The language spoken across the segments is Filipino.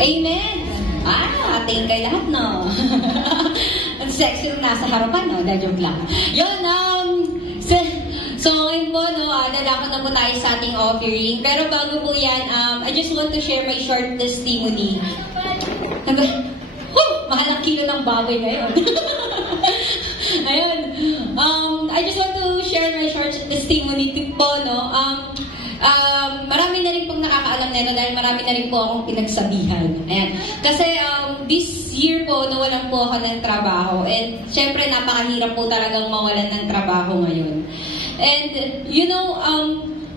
Amen! Ating kay lahat, no? Ang sexy yung nasa harapan, no? Joke lang. Yun, so ngayon po, no, lalakad na po tayo sa ating offering. Pero bago po yan, I just want to share my short testimony. Mahal ang kilo ng baboy ngayon. Ayun. I just want to share my short testimony po, no? Marami na rin pong nakakaalam nito dahil marami na rin po akong pinagsabihan. Ayan. Kasi this year po, nawalan po ako ng trabaho. And syempre, napakahirap po talagang mawalan ng trabaho ngayon. And, you know,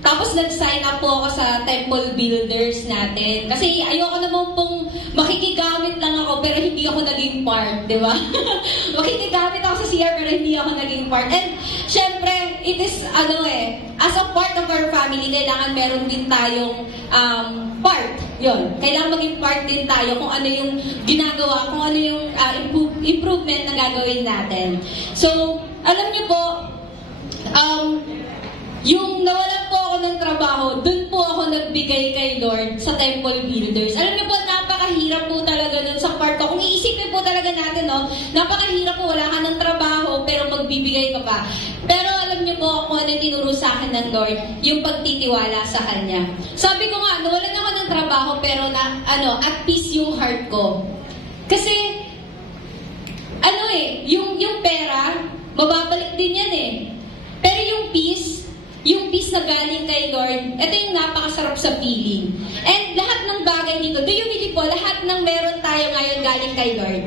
tapos nag-sign up po ako sa Temple Builders natin. Kasi ayoko naman pong makikigamit lang ako pero hindi ako naging part, di ba? Makikigamit ako sa CR pero hindi ako naging part. And syempre, it is, as a part of our family, kailangan meron din tayong part. Yun. Kailangan maging part din tayo kung ano yung ginagawa, kung ano yung improvement na gagawin natin. So, alam niyo po, yung nawalan po ako ng trabaho, dun po ako nagbigay kay Lord sa Temple Builders. Alam niyo po, napakahirap po talaga dun sa part ko. Kung iisipin po talaga natin, no, napakahirap po, wala ka ng trabaho, pero magbibigay ka pa. Pero alam niyo po kung ano tinuro sa akin ng Lord, yung pagtitiwala sa Kanya. Sabi ko nga, nawalan ako ng trabaho, pero at peace yung heart ko. Kasi, yung pera, mababalik din yan eh. Pero yung peace na galing kay Lord, ito yung napakasarap sa feeling. And lahat ng bagay dito, do you believe po, lahat ng meron tayo ngayon galing kay Lord?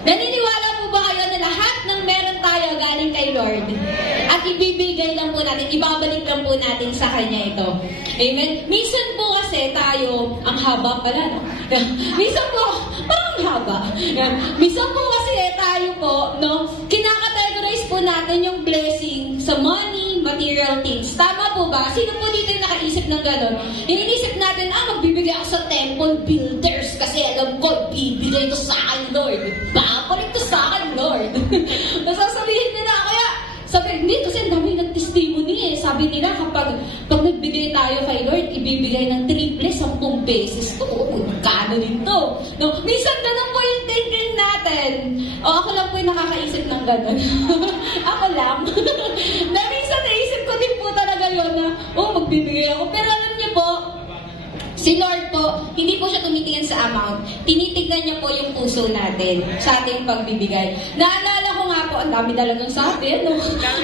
Naniniwala po ba kayo na lahat ng meron tayo galing kay Lord? At ibibigay lang po natin, ibabalik lang po natin sa Kanya ito. Amen? Minsan po kasi tayo, ang haba pala, no? Minsan po, parang haba. Minsan po kasi tayo po, no? Kinakategorize po natin yung blessing sa money, material things. Tama po ba? Sino po dito yung nakaisip ng gano'n? Iniisip natin, magbibigay ako sa Temple Builders kasi alam ko, bibigay ko sa akin, Lord. Papalit ko sa akin, Lord. Nasasabihin nila, kaya sabi, hindi, kasi dami nag-testimony eh. Sabi nila, kapag nagbigay tayo kay Lord, ibibigay ng 10 beses. Kano din to? No? Minsan ganun po yung thinking natin. Ako lang po yung nakakaisip ng ganun. Ako lang. Na minsan naisip ko din po talaga yun na, magbibigay ako. Pero alam niyo po, si Lord po, hindi po siya tumitingin sa amount. Tinitignan niya po yung puso natin sa ating pagbibigay. Naalala ko nga po, ang dami talagang sabi, no?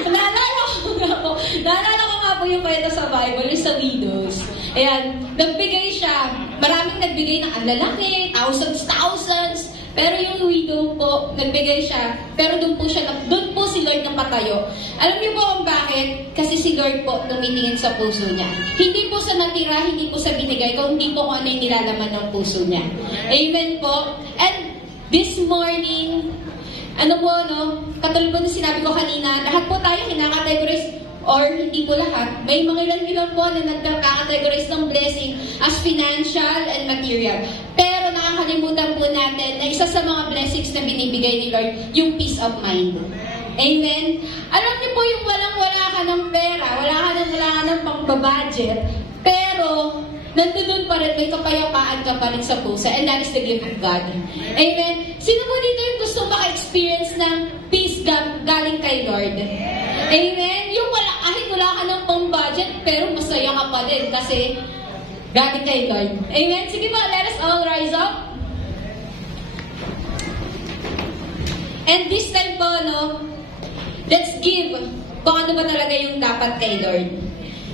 Naalala ko nga po yung kwento sa Bible, sa widows. Ayan, nagbigay siya. Maraming nagbigay ng ang lalaki, thousands. Pero yung widow po, nagbigay siya. Pero doon po si Lord napatayo. Alam niyo po kung bakit? Kasi si Lord po tumitingin sa puso niya. Hindi po sa natira, hindi po sa binigay, kung hindi po kung ano yung nilalaman ng puso niya. Amen po. And this morning, katulad po na sinabi ko kanina, lahat po tayo kinakategorize, or hindi po lahat, may mga ilan po na nagkakategorize ng blessing as financial and material. Pero nakakalimutan po natin na isa sa mga blessings na binibigay ni Lord, yung peace of mind. Amen? Alam niyo po yung wala ka ng pera, wala ka ng pang-budget, pero nandoon pa rin, may kapayapaan ka pa rin sa puso, and that is the gift of God. Amen? Sino po dito yung gusto maka-experience ng peace galing kay Lord? Amen? Yung kahit wala ka ng pang-budget, pero masaya ka pa din kasi galing kay Lord. Amen? Sige ba, let us all rise up. And this time po, let's give kung ano ba talaga yung dapat kay Lord.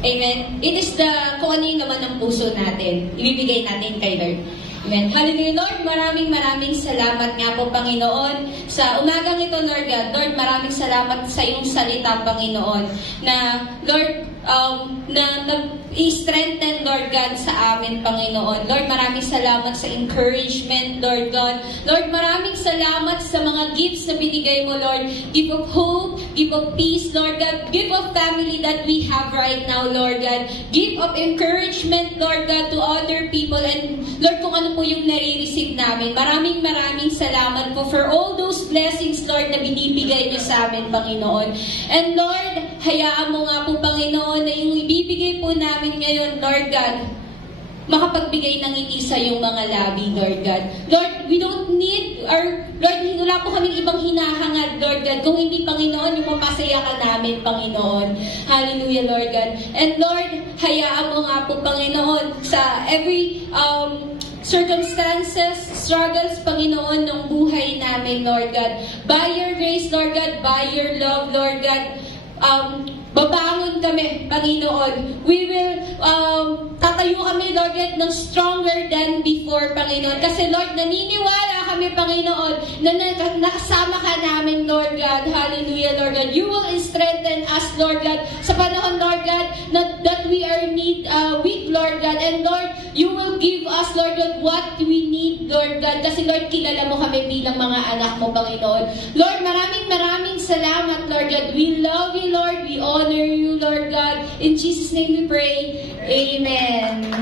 Amen? It is kung ano yung naman ng puso natin. Ibibigay natin kay Lord. Amen. Hallelujah, Lord. Maraming salamat nga po, Panginoon. Sa umagang ito, Lord God. Lord, maraming salamat sa iyong salita, Panginoon. Na, Lord, i-strengthen, Lord God, sa amin, Panginoon. Lord, maraming salamat sa encouragement, Lord God. Lord, maraming salamat sa mga gifts na binigay mo, Lord. Gift of hope, gift of peace, Lord God. Gift of family that we have right now, Lord God. Gift of encouragement, Lord God, to other people. And, Lord, kung ano po yung nare-receive namin. Maraming salamat po for all those blessings, Lord, na binibigay niyo sa amin, Panginoon. And, Lord, hayaan mo nga po, Panginoon, na yung ibibigay po namin ngayon, Lord God, makapagbigay ng ngiti sa iyong mga labi, Lord God. Lord, we don't need, or Lord, wala po kaming ibang hinahangad, Lord God, kung hindi, Panginoon, yung mapasaya ka namin, Panginoon. Hallelujah, Lord God. And Lord, hayaan mo nga po, Panginoon, sa every circumstances, struggles, Panginoon, ng buhay namin, Lord God. By your grace, Lord God, by your love, Lord God, babangon kami, Panginoon. We will, tatayo kami, Lord God, ng stronger than before, Panginoon. Kasi, Lord, naniniwala kami, Panginoon, na nakasama ka namin, Lord God. Hallelujah, Lord God. You will strengthen us, Lord God, sa panahon, Lord God, that we are weak, Lord God. And, Lord, you will give us, Lord God, what we need, Lord God. Kasi, Lord, kilala mo kami bilang mga anak mo, Panginoon. Lord, maraming salamat, Lord God. We love you, Lord. We honor you, Lord God. In Jesus' name we pray. Amen.